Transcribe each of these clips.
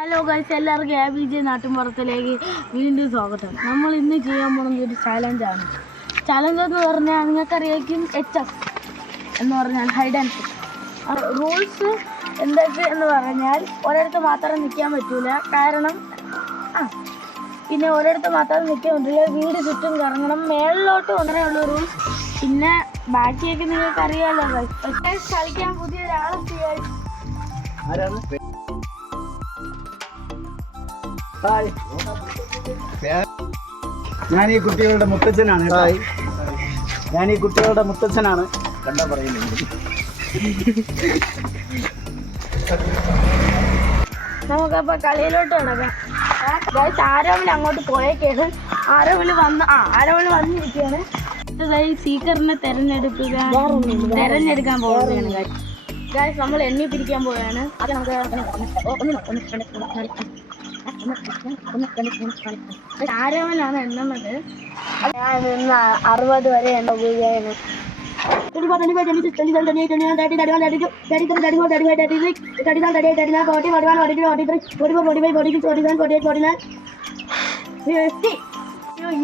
Hello guys, എല്ലാവർക്കും ABJ നാട്ടുമ്പുറത്തിലേക്ക് വീണ്ടും സ്വാഗതം. നമ്മൾ ഇന്ന് ചെയ്യാൻ പോകുന്നത് ഒരു ചാലഞ്ചാണ്. ചാലഞ്ച് എന്ന് പറഞ്ഞാൽ നിങ്ങൾക്കറിയായിരിക്കും HF എന്ന് പറഞ്ഞാൽ ഹൈഡ് ആൻഡ് സീക്ക്. റൂൾസ് എന്തൊക്കെ എന്ന് പറഞ്ഞാൽ ഒരിടത്ത് മാത്രം നിൽക്കാൻ പറ്റില്ല, കാരണം പിന്നെ ഒരിടത്ത് മാത്രം നിൽക്കാൻ പറ്റില്ല, വീട് ചുറ്റും കറങ്ങണം, മേളിലോട്ട് കൊണ്ടുവരെയുള്ള റൂൾസ്. പിന്നെ ബാക്കിയൊക്കെ നിങ്ങൾക്ക് അറിയാമല്ലോ ഗൈസ്. പക്ഷേ കളിക്കാൻ പുതിയ ഒരാളെ ചെയ്യാൻ ഞാൻ ഈ കുട്ടികളുടെ മുത്തച്ഛനാണ്. കണ്ടാ പറയുന്നത്. നമുക്കപ്പോൾ കളിയിലോട്ട് കിടക്കാം. ആരോവിൽ അങ്ങോട്ട് പോയേക്കാണ്. ആരോവിൽ വന്നിരിക്കുകയാണ്. സീക്കറിനെ തെരഞ്ഞെടുക്കാൻ പോവുകയാണ് ഗൈസ്. നമ്മൾ എണ്ണി പിരിക്കാൻ പോവുകയാണ്. അത് നമുക്ക് ആരോവലാണ് എണ്ണുന്നത്. ഞാൻ ഇന്ന് 60 വരെ എണ്ണ പോവുകയാണ്.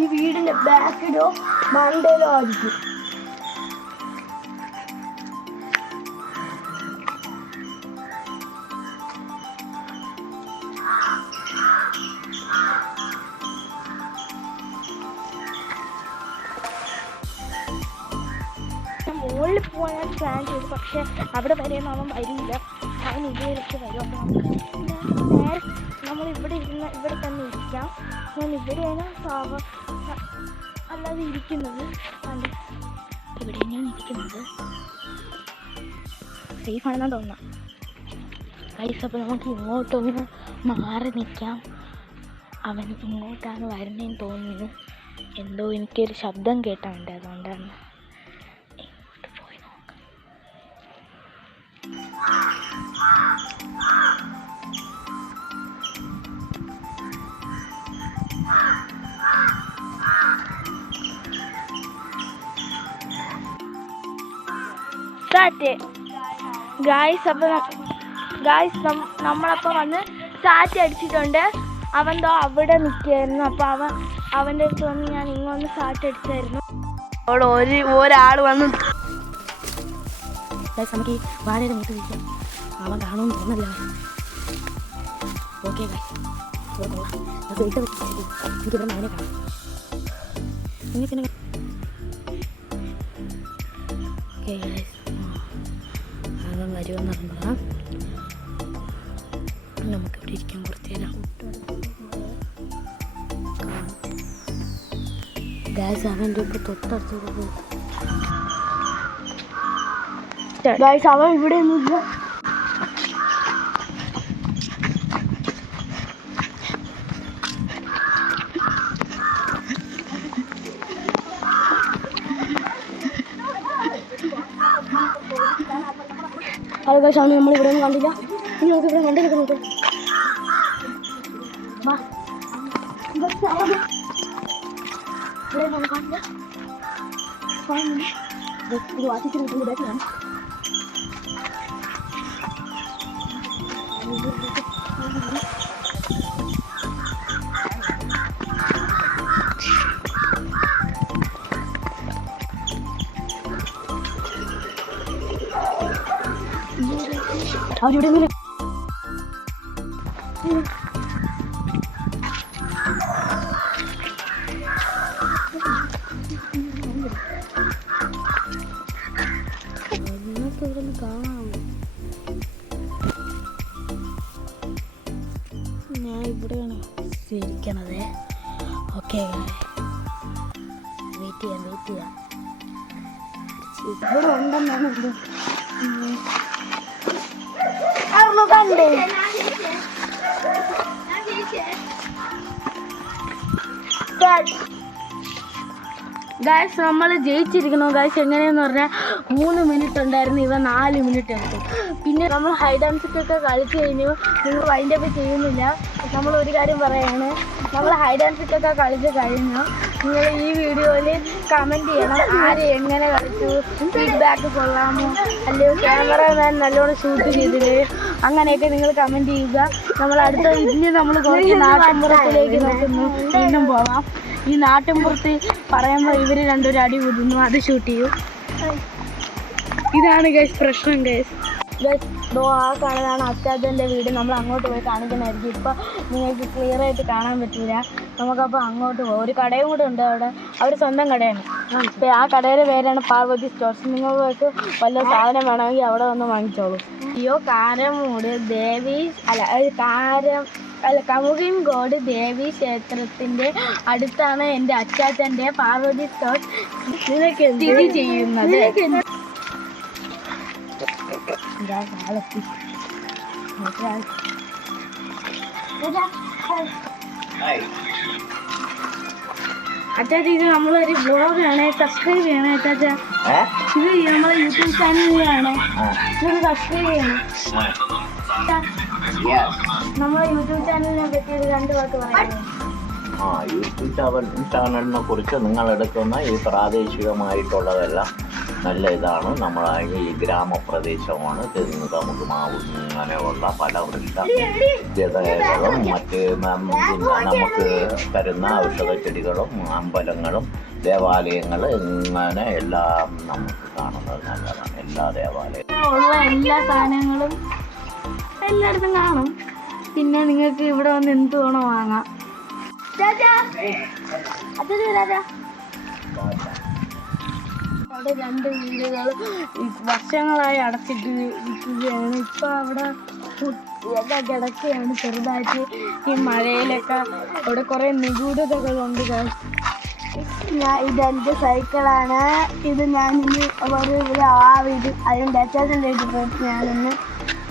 ഈ വീടിന്റെ ബാക്കിലോ മണ്ടയിലോ ആയിരിക്കും. മുകളിൽ പോകാൻ പ്ലാൻ ചെയ്തു, പക്ഷെ അവിടെ വരെയൊന്നും അവൻ വരില്ല. അവൻ ഇതിലേക്ക് വരും. അപ്പോൾ നേരെ നമ്മൾ ഇവിടെ തന്നെ ഇരിക്കാം. ഞാൻ ഇവിടെയാണ് അല്ലാതെ ഇരിക്കുന്നത്. ഇവിടെ തന്നെയാണ് ഇരിക്കുന്നത്. സേഫാണെന്നാണ് തോന്നുന്നത് ഗൈസ്. അപ്പോൾ നമുക്ക് ഇങ്ങോട്ടൊന്ന് മാറി നിൽക്കാം. അവൻ ഇങ്ങോട്ടാണ് വരുന്നതെന്ന് തോന്നുന്നു. എന്തോ എനിക്കൊരു ശബ്ദം കേട്ടാണ്ട്, അതുകൊണ്ടാണ്. നമ്മളപ്പോൾ വന്ന് സാറ്റ് അടിച്ചിട്ടുണ്ട്. അവൻ ദോ അവിടെ നിൽക്കുകയായിരുന്നു. അപ്പോൾ അവൻ്റെ അടുത്ത് വന്ന് ഞാൻ ഇങ്ങൊന്ന് സാറ്റ് അടിച്ചായിരുന്നു. അവിടെ ഒരാൾ വന്ന് നമുക്ക് ഈ വാഴയുടെ വീട്ടിൽ നിൽക്കാം. അവൻ കാണുമെന്ന് തോന്നല്ലോ. ഓക്കെ എനിക്കിവിടെ അവനെ കാണാം. നിങ്ങൾക്കെന്നെ ഓക്കെ അവൻ വരുമെന്ന് പറഞ്ഞാൽ നമുക്കിവിടെ ഇരിക്കാൻ കുറച്ച് നേരം. ഗാസ് അവൻ്റെ ഇപ്പോൾ തൊട്ടടുത്തോട് പോകും. ഗായ്സ് അവൻ ഇവിടെ ഒന്നുമില്ല. ഹലോ ഗായ്സ്, അവന് നമ്മൾ ഇവിടെ ഒന്നും കണ്ടില്ല. ഇനി നമുക്ക് ഇവിടെ കണ്ടു നിൽക്കുന്നുണ്ട്. ഇവിടെ നമ്മൾ കാണില്ല. ഇത് വാസിച്ച് നിൽക്കുന്ന ബാക്കിലാണ്. അവരിവിടെ ഇങ്ങനെ കാണാം. ഞാൻ ഇവിടെയാണ് ഇരിക്കണത്. ഓക്കെ വെയിറ്റ് ചെയ്യാം. ഇവിടെ ഉണ്ടെന്നാണ് കണ്ടേ. ഗായ്സ് നമ്മൾ ജയിച്ചിരിക്കണോ ഗായ്സ്? എങ്ങനെയെന്ന് പറഞ്ഞാൽ 3 മിനിറ്റ് ഉണ്ടായിരുന്നു, ഇവ 4 മിനിറ്റ് എടുത്തു. പിന്നെ നമ്മൾ ഹൈഡ് ആൻഡ് സീക്ക് ഒക്കെ കളിച്ച് കഴിഞ്ഞു. നിങ്ങൾ വൈൻഡപ്പ് ചെയ്യുന്നില്ല. നമ്മൾ ഒരു കാര്യം പറയാണ്, നമ്മൾ ഹൈഡ് ആൻഡ് സീക്ക് ഒക്കെ കളിച്ച് കഴിഞ്ഞു. നിങ്ങൾ ഈ വീഡിയോയിൽ കമൻറ്റ് ചെയ്യണം ആര് എങ്ങനെ കളിച്ചു, ഫീഡ്ബാക്ക് കൊള്ളാമോ, അല്ലെങ്കിൽ ക്യാമറമാൻ നല്ലോണം ഷൂട്ട് ചെയ്തില്ലേ, അങ്ങനെയൊക്കെ നിങ്ങൾ കമൻറ്റ് ചെയ്യുക. നമ്മൾ അടുത്ത ഇനി നമ്മൾ കുറച്ച് നാട്ടിൻപുറത്തിലേക്ക് നോക്കുന്നു. വീണ്ടും പോവാം. ഈ നാട്ടിൻപുറത്ത് പറയുമ്പോൾ ഇവർ രണ്ടൊരു അടി കൂടുന്നു, അത് ഷൂട്ട് ചെയ്യും. ഇതാണ് ഗൈസ് പ്രശ്നം. ഗൈസ് ആ കാണുന്നതാണ് അച്ചാച്ചൻ്റെ വീട്. നമ്മൾ അങ്ങോട്ട് പോയി കാണിക്കുന്നതായിരിക്കും. ഇപ്പം നിങ്ങൾക്ക് ക്ലിയർ ആയിട്ട് കാണാൻ പറ്റില്ല. നമുക്കപ്പോൾ അങ്ങോട്ട് പോകാം. ഒരു കടയും കൂടെ ഉണ്ട് അവിടെ. അവർ സ്വന്തം കടയാണ്. ഇപ്പം ആ കടയുടെ പേരാണ് പാർവതി സ്റ്റോർസ്. നിങ്ങൾക്ക് വല്ല സാധനം വേണമെങ്കിൽ അവിടെ വന്ന് വാങ്ങിച്ചോളൂ. അയ്യോ കാരമൂട് ദേവി കമുകിൻകോട് ദേവി ക്ഷേത്രത്തിൻ്റെ അടുത്താണ് എൻ്റെ അച്ചാച്ചൻ്റെ പാർവതി സ്റ്റോർസ് സ്ഥിതി ചെയ്യുന്നത്. അച്ചാച്ച ഇത് നമ്മളൊരു ബ്ലോഗാണ്, സബ്സ്ക്രൈബ് ചെയ്യണം അച്ചാച്ച. ഇത് നമ്മളെ യൂട്യൂബ് ചാനലിലാണ്, ഇത് സബ്സ്ക്രൈബ് ചെയ്യണം. നമ്മളെ യൂട്യൂബ് ചാനലിനെ പറ്റി ഒരു 2 വാക്ക് പറയാം. യൂട്യൂബ് ചാനലിനെ കുറിച്ച് നിങ്ങൾ എടുക്കുന്ന ഈ പ്രാദേശികമായിട്ടുള്ളതെല്ലാം നല്ല ഇതാണ്. നമ്മളെ ഈ ഗ്രാമപ്രദേശമാണ്. നമുക്ക് മാവ് അങ്ങനെയുള്ള പല വൃക്ഷങ്ങളും മറ്റ് നമുക്ക് തരുന്ന ഔഷധ ചെടികളും അമ്പലങ്ങളും ദേവാലയങ്ങൾ ഇങ്ങനെ എല്ലാം നമുക്ക് കാണുന്നത് നല്ലതാണ്. എല്ലാ ദേവാലയങ്ങളും ഉള്ള എല്ലാ സാധനങ്ങളും എല്ലായിടത്തും കാണും. പിന്നെ നിങ്ങൾക്ക് ഇവിടെ വന്ന് എന്ത് വേണോ വാങ്ങാം. അവിടെ 2 വീടുകൾ വർഷങ്ങളായി അടച്ചിട്ട് ഇരിക്കുകയാണ്. ഇപ്പം അവിടെ ഒക്കെ കിടക്കുകയാണ് ചെറുതായിട്ട്. ഈ മഴയിലൊക്കെ അവിടെ കുറേ നിഗൂഢതകളുണ്ട്. ഇതെൻ്റെ സൈക്കിളാണ്. ഇത് ഞാനിന്ന് ഒരു ആ വീട് അതിൻ്റെ അച്ചാച്ചൻ്റെ വീട്ടിൽ പോയിട്ട് ഞാനിന്ന്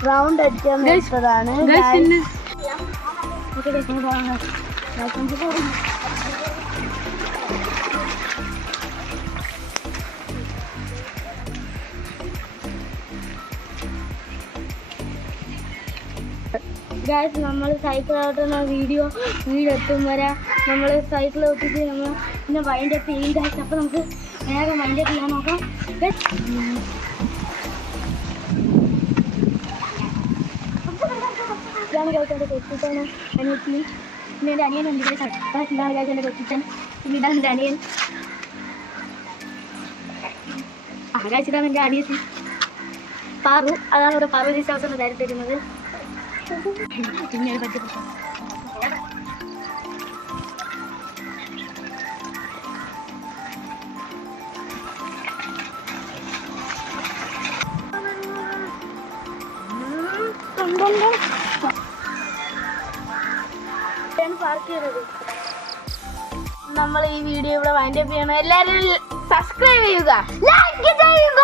റൗണ്ട് അടിക്കാൻ വെച്ചതാണ്. ഗൈസ് നമ്മൾ സൈക്കിൾ ഓട്ടുന്ന വീടെത്തും വരെ നമ്മൾ സൈക്കിൾ ഓട്ടിച്ച് നമ്മൾ പിന്നെ വൈൻഡപ്പ് ചെയ്യും ഗൈസ്. അപ്പോൾ നമുക്ക് നേരെ വൈൻഡപ്പ് ചെയ്യാൻ നോക്കാം. ഇതാണ് ഗൈസ് എൻ്റെ കൊച്ചിട്ടാണ് അനിയത്തി. പിന്നെ എൻ്റെ അനിയനുണ്ട് ഗൈസ്. ഇതാണ് ഗൈസ് എൻ്റെ കൊച്ചിട്ടൻ. പിന്നെ ഇതാണ് എൻ്റെ അനിയൻ. ഗൈസ് ഇതാണ് എൻ്റെ അനിയത്തി പാറു. അതാണ് ഇവിടെ പാർവതി സ്റ്റോഴ്സിന് നേരിട്ട് തരുന്നത്. പിന്നെ പാർക്ക് ചെയ്തത്. നമ്മൾ ഈ വീഡിയോ ഇവിടെ വൈൻഡപ്പ് ചെയ്യണം. എല്ലാവരും സബ്സ്ക്രൈബ് ചെയ്യുക, ലൈക്ക് ചെയ്യുക.